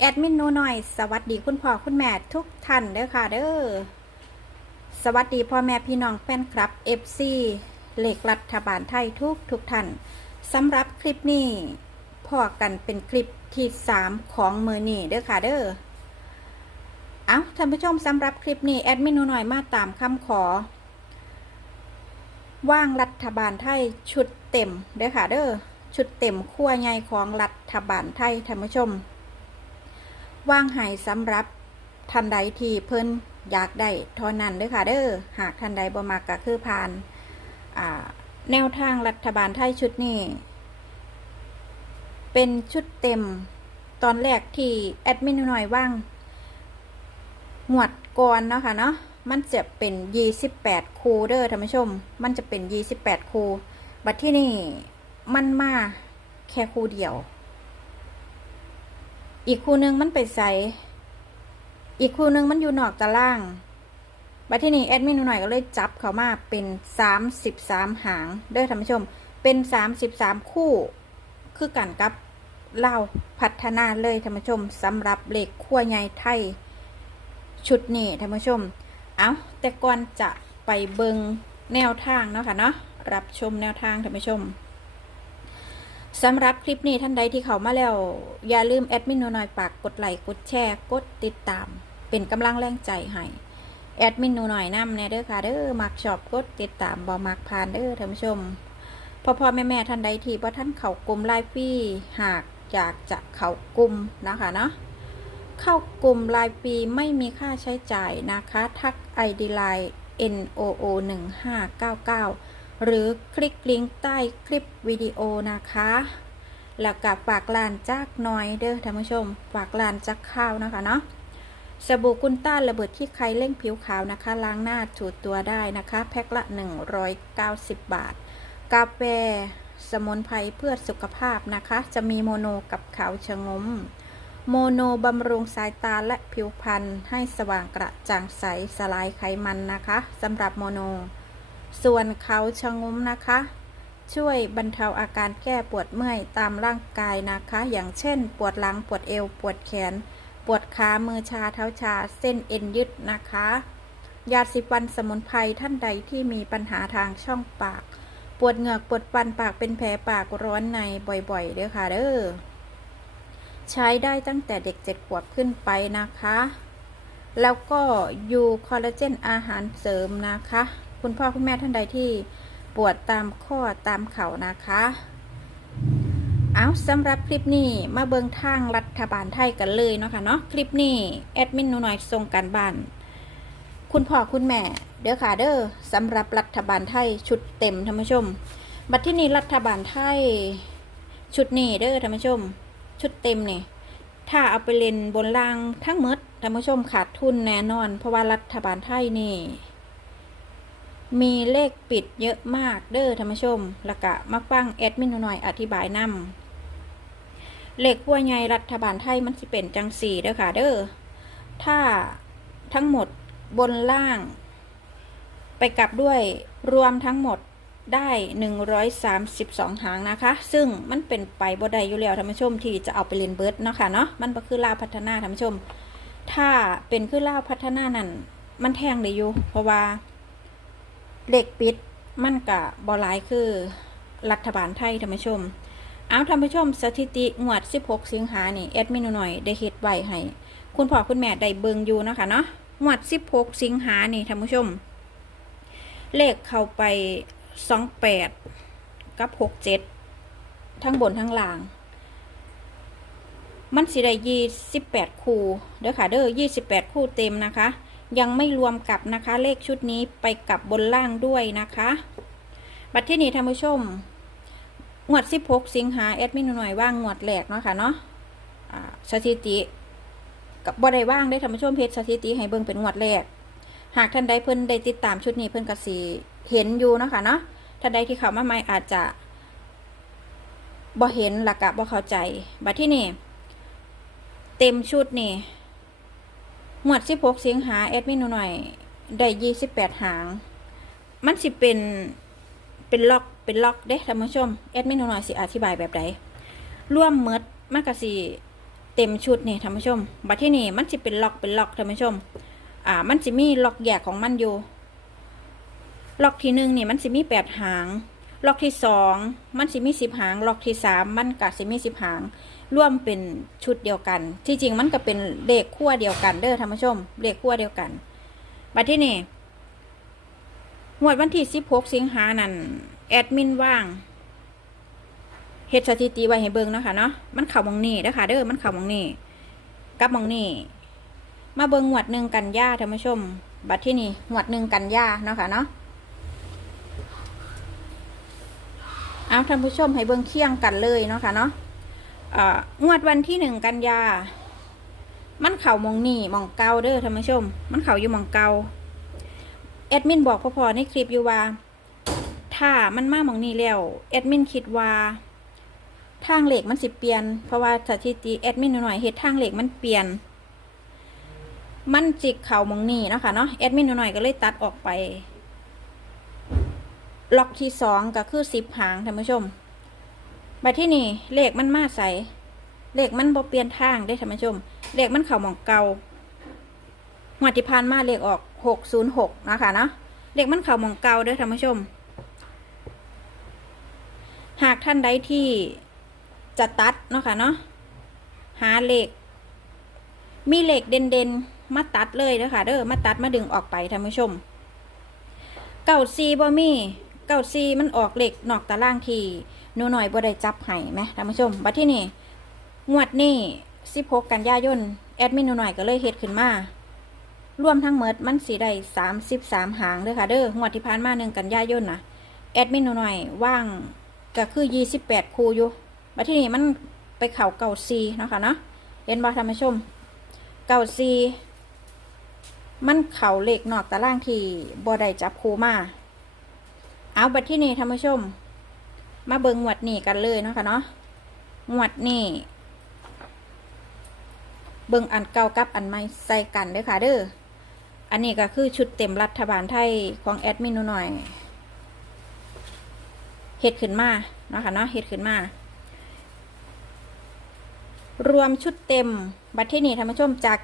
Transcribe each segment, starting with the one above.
แอดมินหนูหน่อย สวัสดีคุณพ่อคุณแม่ทุกท่านเด้อค่ะเด้อสวัสดีพ่อแม่พี่น้องแฟนคลับ FC เหล็กรัฐบาลไทยทุกทุกท่านสำหรับคลิปนี้พ่อกันเป็นคลิปที่ 3 ของมือนี้เด้อค่ะเด้อเอาท่านผู้ชมสำหรับคลิปนี้แอดมินหนูหน่อยมาตามคำขอ ว่างรัฐบาลไทยชุดเต็มเด้อค่ะเด้อชุดเต็มขั้วใหญ่ของรัฐบาลไทยท่านผู้ชม ว่างหายสำหรับท่านใดที่เพิ่นอยากได้เทอนั้นเด้อค่ะเด้อหากท่านใดบ่มักก็คือผ่านแนวทางรัฐบาลไทยชุดนี้ เป็นชุดเต็มตอนแรกที่แอดมินหน่อยว่างหมวดก่อนเนาะค่ะเนาะมันจะเป็น28คูเด้อท่านผู้ชม มันจะเป็น28คูบัดที่นี่มันมาแค่คูเดียว อีกคู่หนึ่งมันไปใส่อีกคู่หนึ่งมันอยู่นอกตารางบัดที่นี่แอดมินหน่อยก็เลยจับเขามาเป็นสามสิบสามหางเด้อท่านผู้ชม เป็นสามสิบสามคู่ คือกันกับเล่าพัฒนาเลยท่านผู้ชมสำหรับเหล็กขั้วใหญ่ไทย ชุดนี้ท่านผู้ชม เอาแต่ก่อนจะไปเบิงแนวทางเนาะค่ะเนาะรับชมแนวทางท่านผู้ชม สำหรับคลิปนี้ท่านใดที่เขามาแล้ว อย่าลืมแอดมินหนูหน่อยปากกดไลค์กดแชร์กดติดตาม เป็นกำลังแรงใจให้แอดมินหนูหน่อยนำแน่เด้อค่ะเด้อมักชอบกดติดตามบอมักผ่านเด้อท่านผู้ชมพ่อพ่อแม่แม่ท่านใดที่ว่าท่านเขากลุ่มไลฟ์ฟรีหากอยากจะเขากลุ่มนะคะเนาะเข้ากลุ่มรายปีไม่มีค่าใช้จ่ายนะคะ ทัก ID Line NOO 1599 หรือคลิกลิงก์ใต้คลิปวิดีโอนะคะ แล้วกับฝากลานจากน้อยเด้อท่านผู้ชม ฝากลานจากข้าวนะคะเนาะสบู่กุนต้านระเบิดที่ใครเร่งผิวขาวนะคะ ล้างหน้าถูตัวได้นะคะ แพ็คละ 190 บาท กาแฟสมุนไพรเพื่อสุขภาพนะคะ จะมีโมโนกับขาวชะงม โมโนบำรุงสายตาและผิวพรรณให้สว่างกระจ่างใสสลายไขมันนะคะสำหรับโมโน ส่วนเขาชะงุ้มนะคะ ช่วยบรรเทาอาการแก้ปวดเมื่อยตามร่างกายนะคะ อย่างเช่น ปวดหลังปวดเอวปวดแขน ปวดขามือชาเท้าชา เส้นเอ็นยึดนะคะ ยาสีฟันสมุนไพรท่านใดที่มีปัญหาทางช่องปาก ปวดเหงือกปวดฟันปากเป็นแผลปากร้อนในบ่อยๆเด้อค่ะเด้อใช้ได้ตั้งแต่เด็กเจ็ดขวบขึ้นไปนะคะ แล้วก็ยูคอลลาเจนอาหารเสริมนะคะ คุณพ่อคุณแม่ท่านใดที่ปวดตามข้อตามเข่านะคะ เอาสำหรับคลิปนี้มาเบิงทางรัฐบาลไทยกันเลยเนาะค่ะเนาะคลิปนี้แอดมินหนูหน่อยส่งการบ้าน คุณพ่อคุณแม่ เด้อค่ะเด้อสำหรับรัฐบาลไทยชุดเต็มท่านผู้ชม บัดที่นี้รัฐบาลไทยชุดนี้เด้อท่านผู้ชม ชุดเต็มนี่ถ้าเอาไปเล่นบนล่างทั้งหมดท่านผู้ชมขาดทุนแน่นอน เพราะว่ารัฐบาลไทยนี่ มีเลขปิดเยอะมากเด้อท่านผู้ชมล้วก็มาฟังแอดมินหน่อยอธิบายนำเลขขั้วใหญ่รัฐบาลไทยมันสิเป็นจังสี่เด้อค่ะเด้อถ้าทั้งหมดบนล่าง ไปกลับด้วยรวมทั้งหมดได้ 132 หางนะคะ ซึ่งมันเป็นไปบ่ได้อยู่แล้วท่านผู้ชมที่จะเอาไปเรียนเบิร์ดเนาะค่ะเนาะมันก็คือลาพัฒนาท่านผู้ชม ถ้าเป็นคือลาพัฒนานั่นมันแทงได้อยู่เพราะว่า เลขปิดมันกะบอลายคือรัฐบาลไทยท่านผู้ชม เอาท่านผู้ชม สถิติงวด 16 สิงหานี่แอดมินหน่อยได้เฮ็ดไว้ให้ คุณพ่อคุณแม่ได้เบิงอยู่นะคะเนาะงวด 16 สิงหานี่ท่านผู้ชม เลขเข้าไป 28 กับ 67 ทั้งบนทั้งล่าง มันสิได้28คู่เด้อค่ะเด้อ28คู่เต็มนะคะ ยังไม่รวมกับนะคะเลขชุดนี้ไปกับบนล่างด้วยนะคะ บัตรที่นี่ท่านผู้ชมงวด 16 สิงหาแอดมินหน่อยว่างงวดแรกเนาะค่ะเนาะสถิติกับบ่ได้ว่างได้ท่านผู้ชมเพจสถิติให้เบิ่งเป็นงวดแรก หากท่านใดเพิ่นได้ติดตามชุดนี้เพิ่นก็สิเห็นอยู่เนาะค่ะเนาะท่านใดที่เขามาใหม่อาจจะบ่เห็นหลักกะบ่เข้าใจ บัดที่นี่ เต็มชุดนี่ งวด 16 สิงหาแอดมินหน่อย ได้28 หาง มันสิเป็น เป็นล็อก เป็นล็อกเด้ท่านผู้ชม แอดมินหน่อยสิอธิบายแบบใดร่วมเมดมันก็สิเต็มชุดนี่ท่านผู้ชม บัดที่นี่มันสิเป็นล็อก เป็นล็อกท่านผู้ชม อ่า มันสิมีล็อกแยกของมันอยู่ล็อกที่หนึ่งนี่มันสิมีแปดหาง ล็อกที่สองมันสิมีสิบหาง ล็อกที่สามมันก็สิมีสิบหาง ร่วมเป็นชุดเดียวกัน ที่จริงมันก็เป็นเลขขั้วเดียวกันเด้อท่านผู้ชมเลขขั้วเดียวกันบัดที่นี่งวดวันที่สิบหกสิงหานั่นแอดมินว่างเฮ็ดสถิติไว้ให้เบิ่งเนาะค่ะเนาะมันเข่ามองนี่เด้อค่ะเด้อมันเข่ามองนี่กับมองนี่มาเบิ่งงวดหนึ่งกันยาท่านผู้ชม บัดที่นี่งวดหนึ่งกันยาเนาะค่ะเนาะเอาท่านผู้ชมให้เบิ่งเคียงกันเลยเนาะค่ะเนาะ งวดวันที่หนึ่งกันยา มันเข่ามองนี่มองเกาเด้อท่านผู้ชม มันเข่าอยู่มองเกาแอดมินบอกพอๆในคลิปอยู่ว่า ถ้ามันมามองนี่แล้วแอดมินคิดว่าทางเหล็กมันสิเปลี่ยน เพราะว่าสถิติแอดมินหน่อยๆเฮ็ดทางเหล็กมันเปลี่ยน มันจิกเข่ามองนี่เนาะค่ะเนาะแอดมินหน่อยๆก็เลยตัดออกไป ล็อกที่สองก็คือสิบหางท่านผู้ชม บัดที่นี่เลขมันมาใสเลขมันบ่เปลี่ยนทางได้ท่านผู้ชม เลขมันเข่าหมองเก่าหัวดที่ผ่านมาเลขออกหกศูนย์หกนะคะเนาะเลขมันเข่าหมองเก่าเด้ท่านผู้ชม หากท่านใดที่จะตัดเนาะค่ะเนาะหาเลขมีเลขเด่นๆ มาตัดเลยเด้อค่ะเด้อมาตัดมาดึงออกไปท่านผู้ชม เก้าซีบ่มี เก้าซีมันออกเหล็กนอกตารางทีหนูหน่อยบ่ได้จับให้ไหมท่านผู้ชมบัดที่นี่งวดนี้16กันยายนแอดมินหนูหน่อยก็เลยเฮ็ดขึ้นมารวมทั้งหมดมันสีได้33หางเด้อค่ะเด้องวดที่ผ่านมาหนึ่งกันยายนนะแอดมินหนูหน่อยว่างก็คือ28คู่อยู่บัดที่นี่มันไปเข่าเก่าซีเนาะค่ะเนาะเห็นบ่ท่านผู้ชมเก่าซีมันเข่าเหล็กนอกตารางที่บ่ได้จับคูมา เอาบัดที่นี่ท่านผู้ชม มาเบิงงวดนี่กันเลยเนาะค่ะเนาะงวดนี่เบิงอันเก่ากับอันใหม่ใส่กันเด้อค่ะเด้ออันนี้ก็คือชุดเต็มรัฐบาลไทยของแอดมินหน่อยเฮ็ดขึ้นมาเนาะค่ะเนาะเฮ็ดขึ้นมารวมชุดเต็มบัตรที่นี่ท่านผู้ชมจาก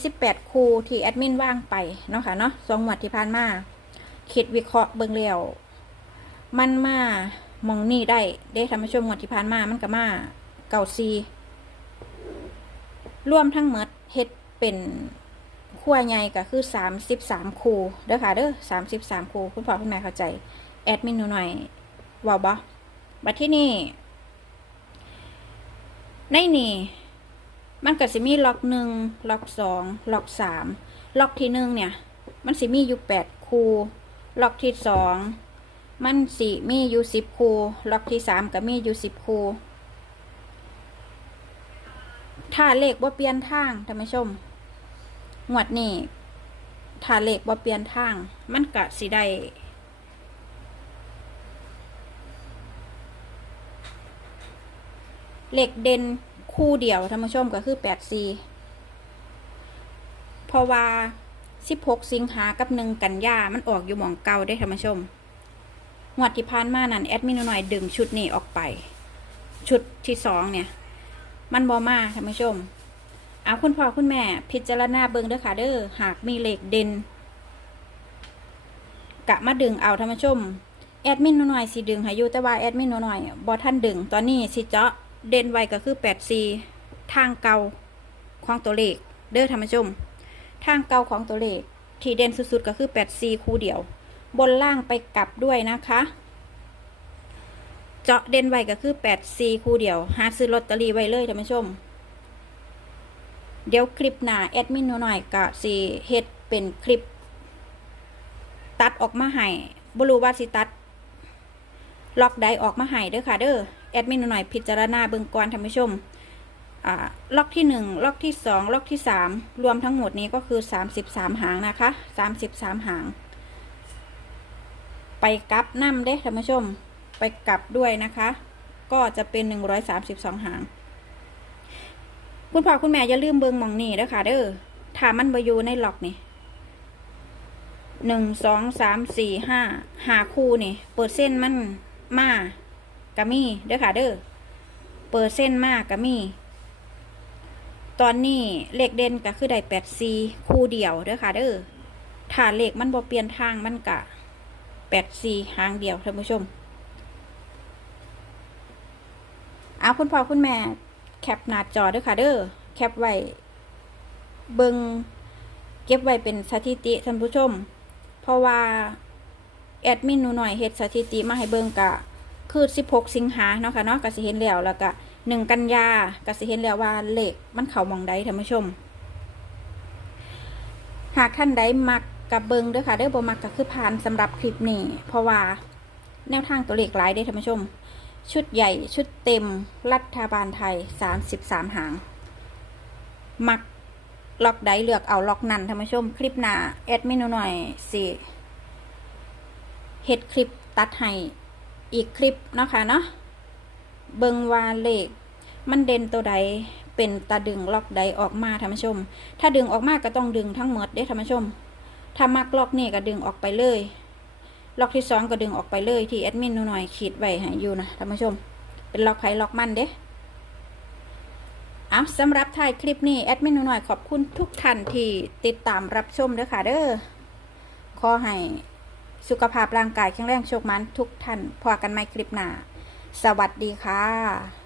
28 คูที่แอดมินว่างไปเนาะค่ะเนาะสองหมวดที่ผ่านมาคิดวิเคราะห์เบิ่งแล้ว มันมามองนี่ได้เด้ท่านผู้ชมหมวดที่ผ่านมา มันก็มาเก่าซีรวมทั้งหมดเฮ็ดเป็นขั้วใหญ่ก็คือ33คูเด้อค่ะเด้อ33คูคุณพ่อคุณแม่เข้าใจ แอดมินหนูหน่อยว่าบ่บัตรที่นี่ในนี่มันก็สิมีล็อกหนึ่งล็อกสองล็อกสามล็อกที่หนึ่งเนี่ย มันสิมีอยู่แปดคูล็อกที่สอง มันสิมีอยู่สิบคูล็อกที่สามก็มีอยู่สิบคูถ้าเลขบ่าเปลี่ยนทางท่านผู้ชมงวดนี้ถ้าเลขบ่าเปลี่ยนทาง มันก็สิได้เหล็กเด่นคู่เดียวท่านผู้ชมก็คือแปดซีเพราะว่าสิบหกสิงหากับหนึ่งกันยามันออกอยู่หมองเก่าได้ท่านผู้ชม งวดที่ผ่านมานั่นแอดมินหน่อยดึงชุดนี้ออกไป ชุดที่สองเนี่ย มันบอมาท่านผู้ชม เอาคุณพ่อคุณแม่ พิจารณาเบิงเด้อค่ะเด้อหากมีเหล็กเด่นกะมาดึงเอาท่านผู้ชมแอดมินหน่อยสิดึงห้อยู่แต่ว่าแอดมินหน่อยบอท่านดึงตอนนี้สิเจาะเด่นไว้ก็คือ8 c ทางเก่าของตัวเลขเด้อท่านผู้ชม ทางเก่าของตัวเลขที่เด่นสุดๆก็คือ8 c คู่เดียว บนล่างไปกลับด้วยนะคะ เจาะเด่นไว้ก็คือ8 c คู่เดียว หาซื้อลอตเตอรี่ไว้เลยท่านผู้ชม เดี๋ยวคลิปหน้าแอดมินหน่อยก็สิเฮ็ดเป็นคลิป ตัดออกมาให้บ่รู้ว่าสิตัด ล็อกใดออกมาให้เด้อค่ะเด้อแอดมินหน่อยพิจารณาเบิ่งก่อนท่านผู้ชมล็อกที่หนึ่งล็อกที่สองล็อกที่สามรวมทั้งหมดนี้ก็คือสามสิบสามหางนะคะสามสิบสามหาง ไปกลับน้ำเด้ท่านผู้ชม ไปกลับด้วยนะคะ ก็จะเป็นหนึ่งร้อยสามสิบสองหาง คุณพ่อคุณแม่อย่าลืมเบิงมองนี่เด้อค่ะเด้อถ้ามันบอยู่ในหลอกนี่หนึ่งสองสามสี่ห้าหาคู่นี่ เปิดเส้นมันมากะมีเด้อค่ะเด้อเปิดเส้นมากกะมีตอนนี้เลขเด่นก็คือได้แปดซีคู่เดียวเด้อค่ะเด้อถ้าเลขมันบ่เปลี่ยนทางมันกะ ปดซีหางเดียวท่านผู้ชม เอาคุณพ่อคุณแม่แคปหน้าจอด้อค่ะเด้อแคปไว้เบิงเก็บไว้เป็นสถิติท่านผู้ชม เพราะว่าแอดมินหนูหน่อยเฮ็ดสถิติมาให้เบิงกะคือ16 สิงหาเนาะค่ะเนาะก็สิเห็นแล้วแล้วก็1กันยาก็สิเห็นแล้วว่าเลขมันเข้ามองใดท่านผู้ชม หากท่านใดมัก กับเบิงด้อค่ะเด้อบ่มักก็คือผ่านสำหรับคลิปนี้ เพราะว่าแนวทางตัวเลขหลายเด้อท่านผู้ชม ชุดใหญ่ชุดเต็มรัฐบาลไทย 33 หาง มักล็อกใดเลือกเอาล็อกนั้นท่านผู้ชม คลิปหน้าแอดมินหน่อยสิเฮ็ดคลิปตัดให้อีกคลิปเนาะค่ะเนาะเบิงว่าเลข มันเด่นตัวใดเป็นตาดึงล็อกใดออกมาท่านผู้ชม ถ้าดึงออกมาก็ต้องดึงทั้งหมดเด้ท่านผู้ชม ถ้ามักล็อกนี่ก็ดึงออกไปเลย ล็อกที่สองก็ดึงออกไปเลยที่แอดมินหนูหน่อยขีดไว้ให้อยู่นะท่านผู้ชม เป็นล็อกไผ่ล็อกมันเด้เอาสำหรับท้ายคลิปนี้แอดมินหนูหน่อยขอบคุณทุกท่านที่ติดตามรับชมเด้อค่ะเด้อขอให้สุขภาพร่างกายแข็งแรงโชคมันทุกท่านพอกันใหม่คลิปหน้า สวัสดีค่ะ